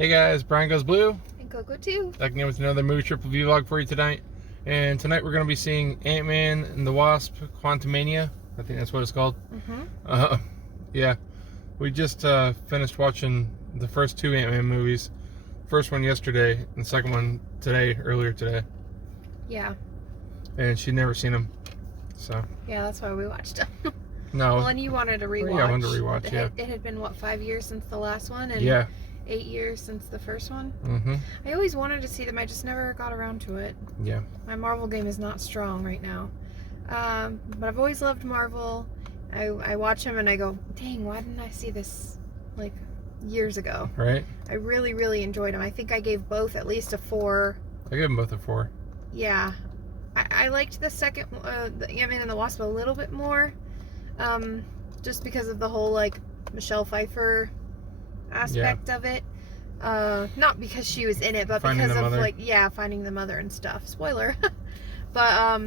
Hey guys, Brian Goes Blue. And Coco too. Back again with another movie trip review vlog for you tonight. And tonight we're going to be seeing Ant-Man and the Wasp Quantumania. I think that's what it's called. Yeah. We just finished watching the first two Ant-Man movies. First one yesterday and the second one earlier today. Yeah. And she'd never seen them. So. Yeah, that's why we watched them. No. Well, and you wanted to rewatch. Yeah, I wanted to rewatch, yeah. It had been, what, 5 years since the last one? And yeah. 8 years since the first one? Mm-hmm. I always wanted to see them. I just never got around to it. Yeah. My Marvel game is not strong right now. But I've always loved Marvel. I watch them and I go, dang, why didn't I see this, like, years ago? Right. I really, really enjoyed them. I think I gave both at least a 4. I gave them both a 4. Yeah. I liked the second, the Ant-Man and the Wasp a little bit more. Just because of the whole, like, Michelle Pfeiffer aspect of it. Not because she was in it, but because of, like, finding the mother and stuff. Spoiler. But,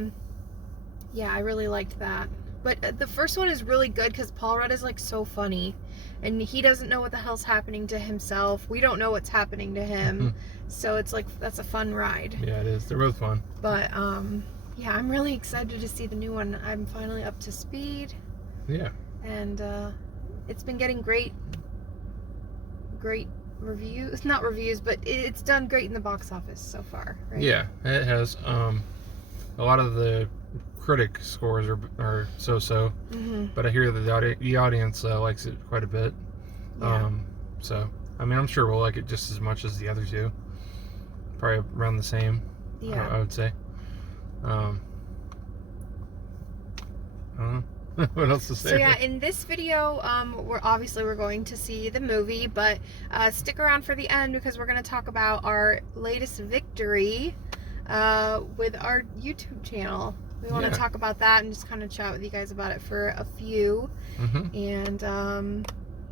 yeah, I really liked that. But the first one is really good because Paul Rudd is, like, so funny. And he doesn't know what the hell's happening to himself. We don't know what's happening to him. So it's, like, that's a fun ride. Yeah, it is. They're both fun. But, yeah, I'm really excited to see the new one. I'm finally up to speed. Yeah. And it's been getting great reviews. Not reviews, but it's done great in the box office so far, right? Yeah, it has. A lot of the critic scores are so-so, but I hear that the audience likes it quite a bit. Yeah. So, I mean, I'm sure we'll like it just as much as the other two. Probably around the same, Yeah. I would say. I don't know. What else to say? So yeah, in this video, we're going to see the movie, but stick around for the end because we're going to talk about our latest victory with our YouTube channel. We want to talk about that and just kind of chat with you guys about it for a few. And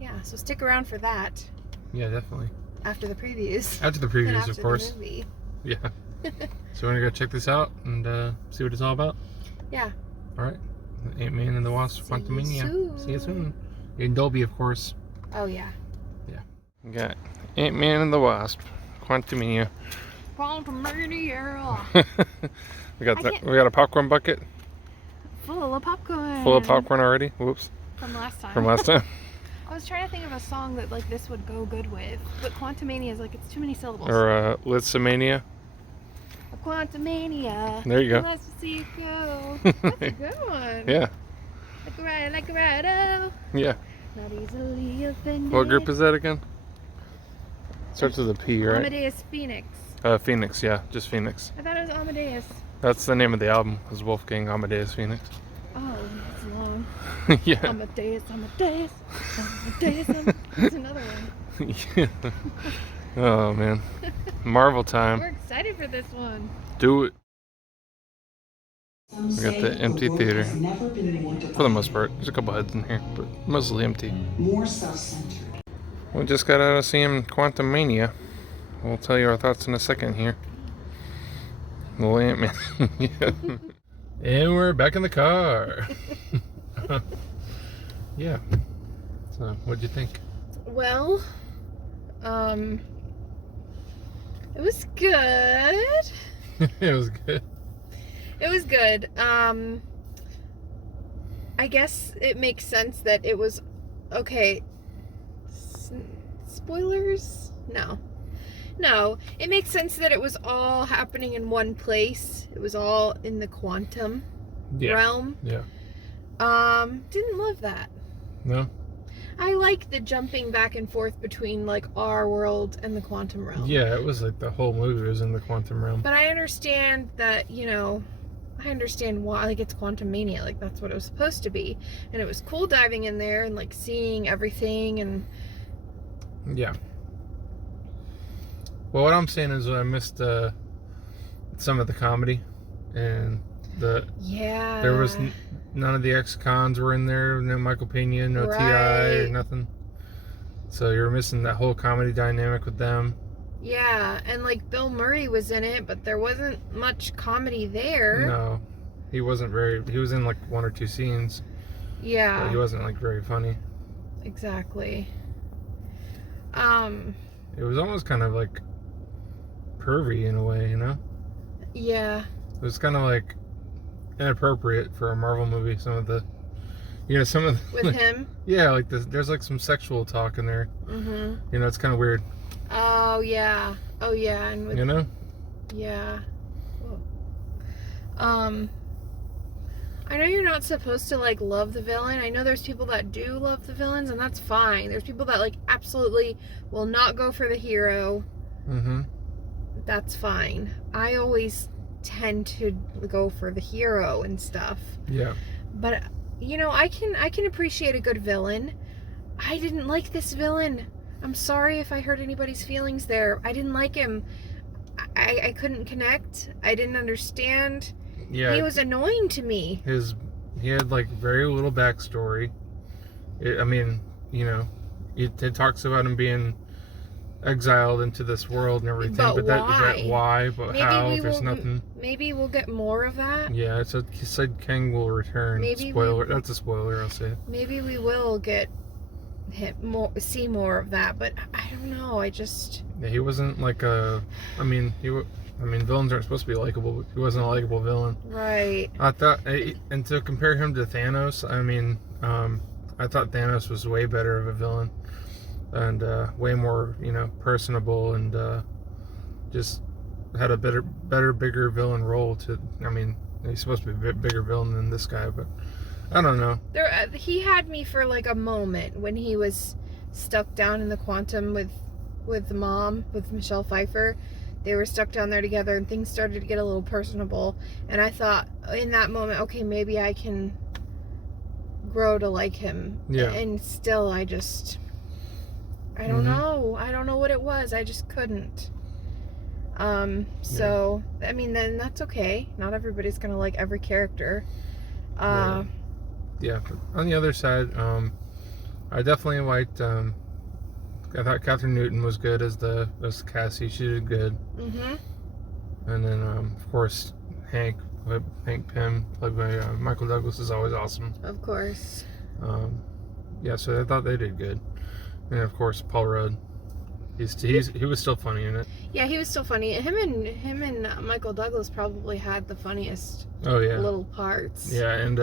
yeah, so stick around for that. Yeah, definitely. After the previews. After the previews, after of course. The movie. Yeah. So we're gonna go check this out and see what it's all about. Yeah. All right. Ant-Man and the Wasp Quantumania. See you soon. In Dolby, of course. Oh yeah. Yeah. We got Ant-Man and the Wasp Quantumania. Quantumania. We got a popcorn bucket. Full of popcorn. Full of popcorn already. Whoops. From last time. From last time. I was trying to think of a song that like this would go good with, but Quantumania is like it's too many syllables. Or Litsamania. Quantumania. There you go. Let's see it go. That's a good one. Yeah. Like a ride, Yeah. Not easily offended. What group is that again? Starts with a P, right? Amadeus Phoenix. Phoenix, yeah, just Phoenix. I thought it was Amadeus. That's the name of the album, is Wolfgang Amadeus Phoenix. Oh, that's long. Yeah. Amadeus. That's another one. Yeah. Oh man. Marvel time. We're excited for this one. Do it. We got the empty theater. For the most part. There's a couple heads in here, but mostly empty. More self-centered. We just got out of seeing Quantumania. We'll tell you our thoughts in a second here. Little Ant-Man. Yeah. And we're back in the car. Yeah. So, what'd you think? Well, it was good. It was good. It was good. I guess it makes sense that it was okay. Spoilers? No, it makes sense that it was all happening in one place. It was all in the quantum realm. Yeah. Didn't love that. No? I like the jumping back and forth between like our world and the quantum realm. Yeah, it was like the whole movie was in the quantum realm. But I understand that, I understand why, like, it's Quantumania, like, that's what it was supposed to be. And it was cool diving in there and, like, seeing everything and... Yeah. Well, what I'm saying is I missed some of the comedy. And there was none of the ex-cons were in there. No Michael Pena, no T.I. or nothing. So you're missing that whole comedy dynamic with them. Yeah, and like Bill Murray was in it, but there wasn't much comedy there. No, he wasn't very. He was in like 1 or 2 scenes. Yeah. But he wasn't like very funny. Exactly. it was almost kind of like pervy in a way, you know? Yeah. It was kind of like inappropriate for a Marvel movie. Some of the, some of the, With him? yeah, like there's like some sexual talk in there. Mm-hmm. It's kind of weird. Oh, yeah. Oh, yeah. And with, Yeah. I know you're not supposed to, like, love the villain. I know there's people that do love the villains, and that's fine. There's people that, like, absolutely will not go for the hero. Mm-hmm. That's fine. I always tend to go for the hero and stuff. Yeah. But, I can appreciate a good villain. I didn't like this villain. I'm sorry if I hurt anybody's feelings there. I didn't like him. I couldn't connect. I didn't understand. Yeah. He was annoying to me. He had like very little backstory. It talks about him being exiled into this world and everything. But why? Why? But maybe how? There's nothing. Maybe we'll get more of that. Yeah, he said Kang will return. Maybe spoiler. That's a spoiler. I'll say it. Maybe we will get see more of that, but I don't know. Yeah, he wasn't like villains aren't supposed to be likable, but he wasn't a likable villain. Right. I thought, and to compare him to Thanos, I thought Thanos was way better of a villain, and way more, personable, and just had a bigger villain role to. He's supposed to be a bigger villain than this guy, but I don't know. He had me for like a moment when he was stuck down in the quantum with the mom, with Michelle Pfeiffer. They were stuck down there together, and things started to get a little personable. And I thought in that moment, okay, maybe I can grow to like him. Yeah. And still, I don't know. I don't know what it was. I just couldn't. So, yeah. Then that's okay. Not everybody's gonna like every character. Yeah, but on the other side, I definitely liked, I thought Catherine Newton was good as Cassie. She did good. Mm-hmm. And then, of course, Hank Pym, played by Michael Douglas, is always awesome. Of course. So I thought they did good. And of course, Paul Rudd. He was still funny in it. Yeah, he was still funny. Him and Michael Douglas probably had the funniest. Oh yeah. Little parts. Yeah, and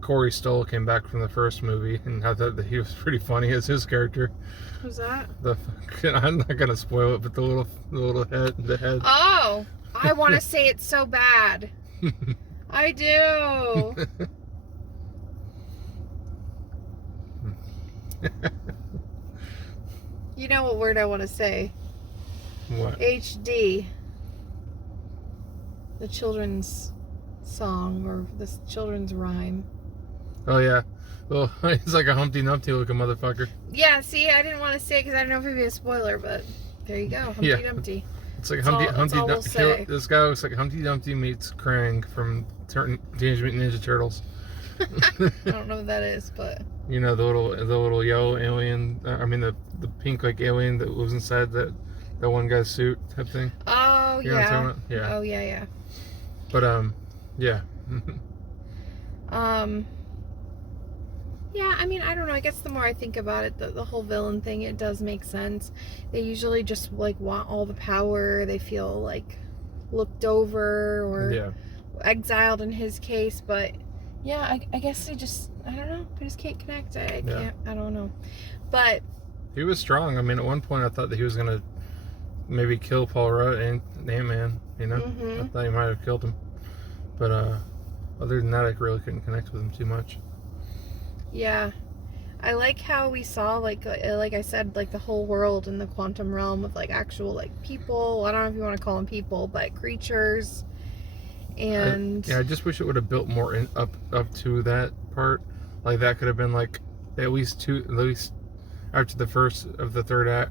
Corey Stoll came back from the first movie, and I thought that he was pretty funny as his character. Who's that? I'm not gonna spoil it, but the little head. Oh, I want to say it so bad. I do. You know what word I want to say? What? HD. The children's song, or the children's rhyme. Oh yeah. Well, he's like a Humpty Dumpty looking motherfucker. Yeah, see, I didn't want to say it because I don't know if it'd be a spoiler, but there you go, Humpty Dumpty. It's like Humpty Dumpty. This guy looks like Humpty Dumpty meets Krang from Teenage Mutant Ninja Turtles. I don't know what that is, but the little yellow alien. The pink like alien that lives inside that one guy's suit type thing. Oh you know what I'm talking about? Yeah. Oh yeah. But yeah. Yeah, I don't know. I guess the more I think about it, the whole villain thing, it does make sense. They usually just like want all the power. They feel like looked over or exiled in his case. But yeah, I guess I don't know. I just can't connect. I can't. I don't know. But he was strong. At one point I thought that he was gonna maybe kill Paul Rudd and Ant-Man. I thought he might have killed him. But other than that, I really couldn't connect with him too much. Yeah, I like how we saw like I said, like the whole world in the quantum realm of like actual like people. I don't know if you want to call them people, but creatures. And I just wish it would have built more up to that part. Like that could have been like at least after the first of the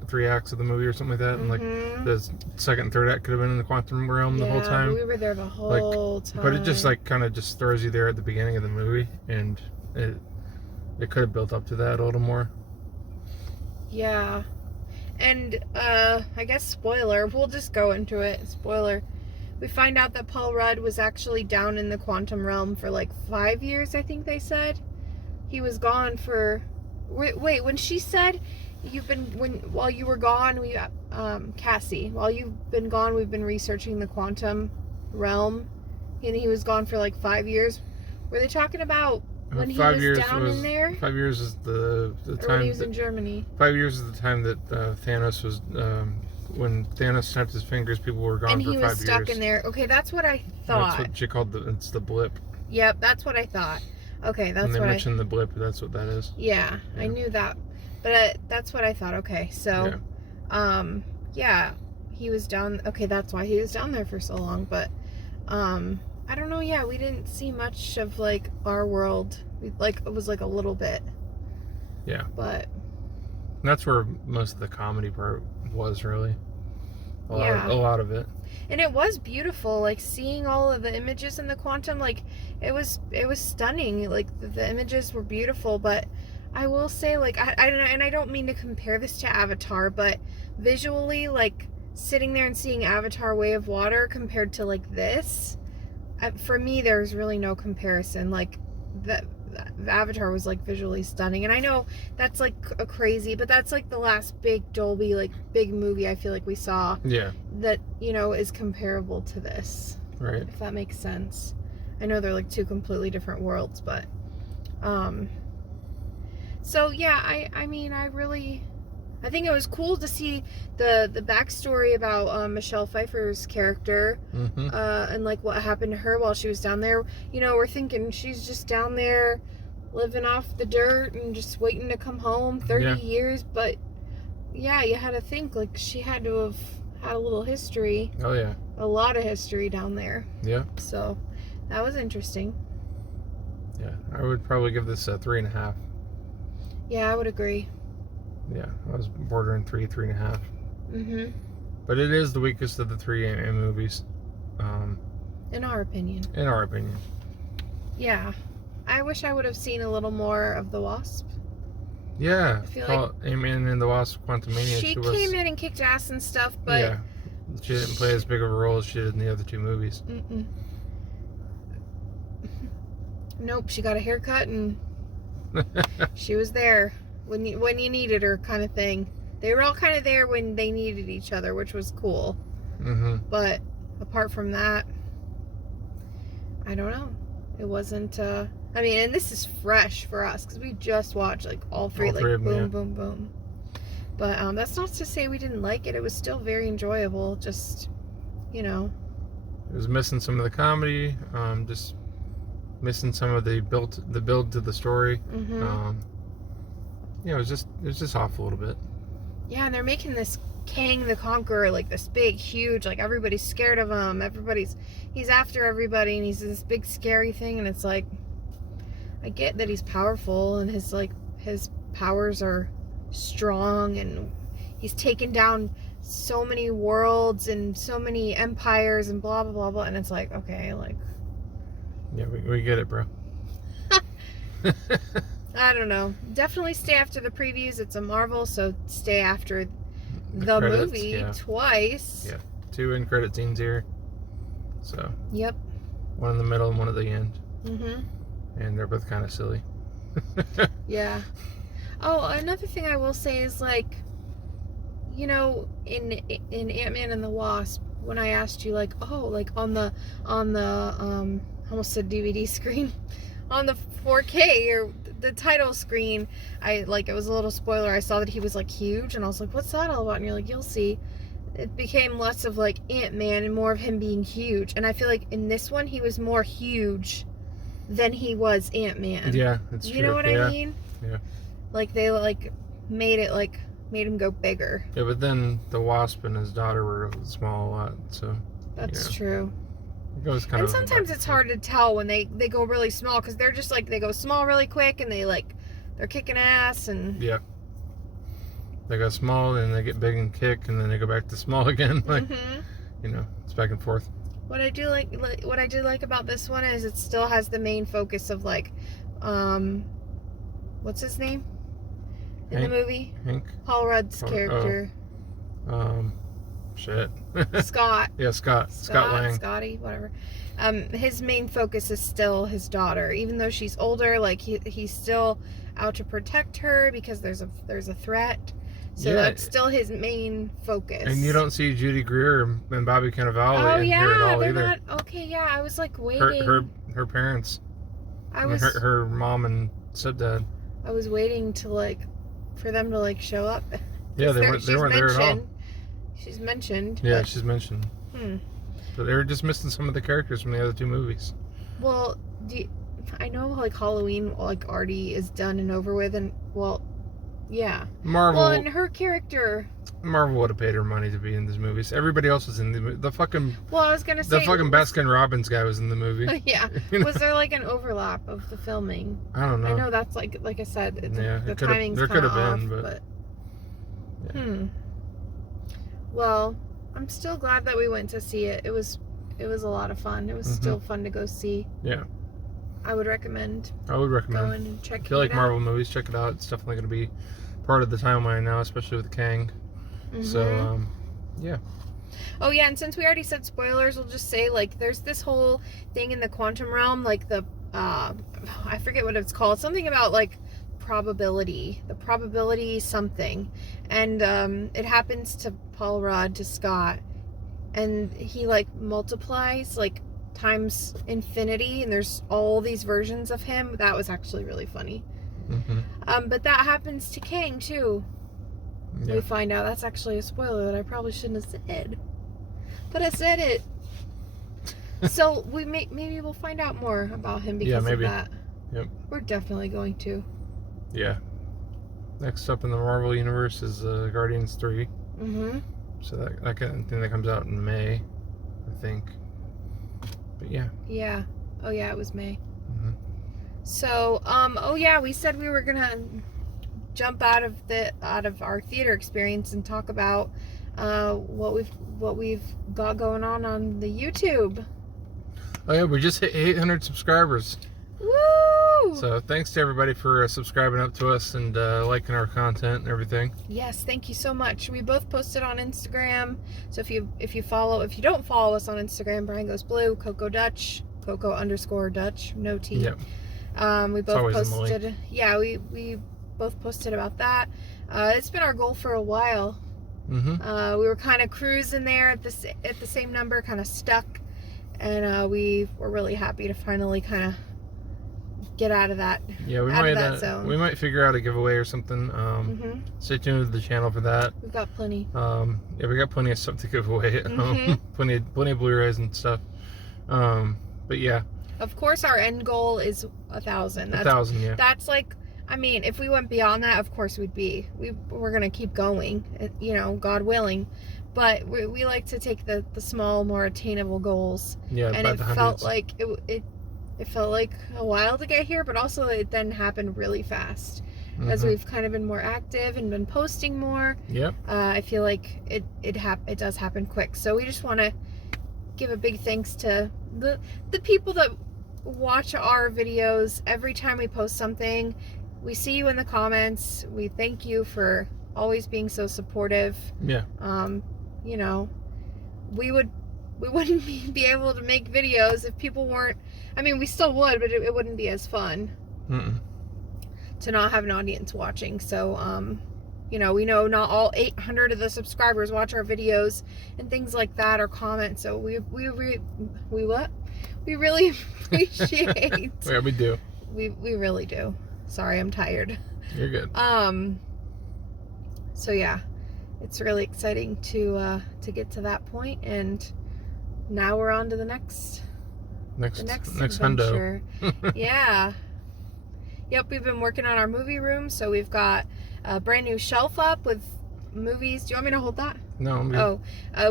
three acts of the movie or something like that, and like the second and third act could have been in the quantum realm the whole time. We were there the whole time. But it just like kind of just throws you there at the beginning of the movie, and it could have built up to that a little more. Yeah. And I guess spoiler, we'll just go into it. Spoiler. We find out that Paul Rudd was actually down in the quantum realm for like 5 years, I think they said. He was gone for... Wait, when she said while you were gone, Cassie, while you've been gone, we've been researching the quantum realm, and he was gone for like 5 years. Were they talking about when he was down in there? 5 years is the time when he was in Germany. 5 years is the time that Thanos was. When Thanos snapped his fingers, people were gone for 5 years. And he was stuck in there. Okay, that's what I thought. That's what she called it's the blip. Yep, that's what I thought. Okay, that's when they what mentioned the blip, that's what that is. Yeah, I knew that, but that's what I thought. Okay, so, he was down. Okay, that's why he was down there for so long. But, I don't know. Yeah, we didn't see much of like our world. It was like a little bit. Yeah. But that's where most of the comedy part was, really. A lot of it. And it was beautiful, like seeing all of the images in the quantum, like it was stunning. Like the images were beautiful, but I will say, like, I don't mean to compare this to Avatar, but visually, like sitting there and seeing Avatar Way of Water compared to like this, for me, there's really no comparison. Like the Avatar was like visually stunning, and I know that's like a crazy, but that's like the last big Dolby, like big movie I feel like we saw. Yeah. That, you know, is comparable to this. Right. If that makes sense. I know they're like two completely different worlds, but so yeah, I think it was cool to see the backstory about Michelle Pfeiffer's character, and like what happened to her while she was down there. You know, we're thinking she's just down there living off the dirt and just waiting to come home 30 years, but yeah, you had to think like she had to have had a little history. Oh yeah. A lot of history down there. Yeah. So that was interesting. Yeah, I would probably give this a 3.5. Yeah, I would agree. Yeah, I was bordering 3.5. Mm-hmm. But it is the weakest of the three Ant-Man movies. In our opinion. In our opinion. Yeah. I wish I would have seen a little more of the Wasp. Yeah. I feel like Ant-Man and the Wasp Quantumania. She came in and kicked ass and stuff, but... Yeah. She didn't play as big of a role as she did in the other two movies. Mm-mm. Nope, she got a haircut and she was there when you needed her, kind of thing. They were all kind of there when they needed each other, which was cool. Mm-hmm. But apart from that, I don't know. It wasn't. I mean, and this is fresh for us because we just watched like all three, like boom, boom, boom. But that's not to say we didn't like it. It was still very enjoyable. Just, you know, it was missing some of the comedy. Just missing some of the build to the story. Mm-hmm. Yeah, it was just off a little bit. Yeah, and they're making this Kang the Conqueror like this big, huge, like everybody's scared of him. He's after everybody, and he's this big scary thing. And it's like, I get that he's powerful and his powers are strong, and he's taken down so many worlds and so many empires and blah blah blah blah. And it's like, okay, like. Yeah, we get it, bro. I don't know. Definitely stay after the previews. It's a Marvel, so stay after the credits, movie twice. Yeah, 2 end credit scenes here. So. Yep. One in the middle and one at the end. Mm-hmm. And they're both kind of silly. Yeah. Oh, another thing I will say is, like, you know, in Ant-Man and the Wasp, when I asked you, like, oh, like on the I almost said DVD screen, on the 4K or the title screen, it was a little spoiler. I saw that he was like huge, and I was like, what's that all about? And you're like, you'll see. It became less of like Ant-Man and more of him being huge. And I feel like in this one, he was more huge than he was Ant-Man. Yeah, that's true. You know what I mean? Yeah. Like they made him go bigger. Yeah, but then the Wasp and his daughter were a lot, so. That's true. It goes kind and of. Sometimes it's hard to tell when they go really small, because they're just like, they go small really quick, and they're kicking ass, and. Yeah. They go small, and they get big and kick, and then they go back to small again. Like, you know, it's back and forth. What I do like about this one is it still has the main focus of like, what's his name in the movie? Hank. Paul Rudd's character. Shit. Scott. Yeah, Scott Lang. Scotty, whatever. His main focus is still his daughter, even though she's older. Like he's still out to protect her because there's a threat. So that's still his main focus. And you don't see Judy Greer and Bobby Cannavale in here at all either. Not, okay, yeah, I was like waiting. Her parents. I was her mom and stepdad. I was waiting to for them to show up. Yeah, they weren't there at all. She's mentioned. Yeah, she's mentioned. Hmm. But they were just missing some of the characters from the other two movies. Well, I know Halloween already is done and over with, and yeah. Marvel. Well, and her character. Marvel would have paid her money to be in these movies. Everybody else was in the fucking. Well, I was gonna say the fucking Baskin Robbins guy was in the movie. Yeah. Was there an overlap of the filming? I don't know. I know that's like I said, the timing's there could have off, been, but. Yeah. Well, I'm still glad that we went to see it. It was a lot of fun. It was still fun to go see. Yeah. I would recommend. Going and checking it out. If you like Marvel movies, check it out. It's definitely going to be part of the timeline now, especially with Kang. So, yeah. Oh yeah, and since we already said spoilers, we'll just say there's this whole thing in the quantum realm, I forget what it's called, something about the probability something, and it happens to Paul Rudd, to Scott, and he multiplies times infinity, and there's all these versions of him. That was actually really funny. But that happens to Kang too. Yeah. We find out that's actually a spoiler that I probably shouldn't have said, but I said it. So maybe we'll find out more about him because of that. Yep. We're definitely going to. Yeah. Next up in the Marvel universe is Guardians 3. So that kind of thing that comes out in May, I think. But yeah. Yeah. Oh yeah, it was May. So oh yeah, we said we were gonna jump out of our theater experience and talk about what we've got going on the YouTube. Oh yeah, we just hit 800 subscribers. Woo! So thanks to everybody for subscribing up to us and liking our content and everything. Yes, thank you so much. We both posted on Instagram. So if you don't follow us on Instagram, briangoesblu, Coco Dutch, Coco_Dutch, no T. Yep. We both posted. Yeah, we both posted about that. It's been our goal for a while. We were kind of cruising there at the same number, kind of stuck, and we were really happy to finally kind of get out of that. Yeah, we might figure out a giveaway or something. Stay tuned to the channel for that. We've got plenty. Yeah, we got plenty of stuff to give away. Plenty of Blu-rays and stuff. But yeah. Of course, our end goal is 1,000. 1,000, yeah. That's if we went beyond that, of course we're gonna keep going, God willing. But we like to take the small, more attainable goals. Yeah, and it felt like it felt like a while to get here, but also it then happened really fast as we've kind of been more active and been posting more. Yep. I feel like it does happen quick. So we just want to give a big thanks to the people that watch our videos every time we post something. We see you in the comments. We thank you for always being so supportive. Yeah. We wouldn't be able to make videos if people weren't. I mean, we still would, but it wouldn't be as fun to not have an audience watching. So, we know not all 800 of the subscribers watch our videos and things like that or comment. So we really appreciate. Yeah, we do. We really do. Sorry, I'm tired. You're good. So yeah, it's really exciting to get to that point, and now we're on to the next adventure. Hundo. Yeah. Yep, we've been working on our movie room, so we've got a brand new shelf up with movies. Do you want me to hold that? No, I'm good.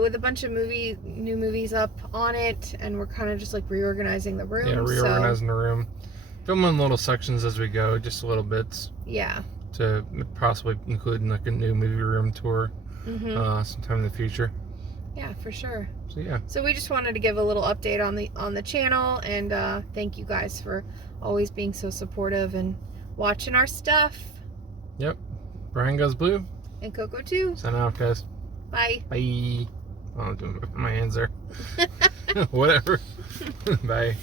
With a bunch of new movies up on it, and we're kind of just reorganizing the room. Yeah, reorganizing the room. Filming little sections as we go, just little bits. Yeah. To possibly include a new movie room tour sometime in the future. Yeah, for sure. So yeah. So we just wanted to give a little update on the channel, and thank you guys for always being so supportive and watching our stuff. Yep. Brian Goes Blue. And Coco too. Sign out, guys. Bye. Bye. Oh, I'm doing my hands there. Whatever. Bye.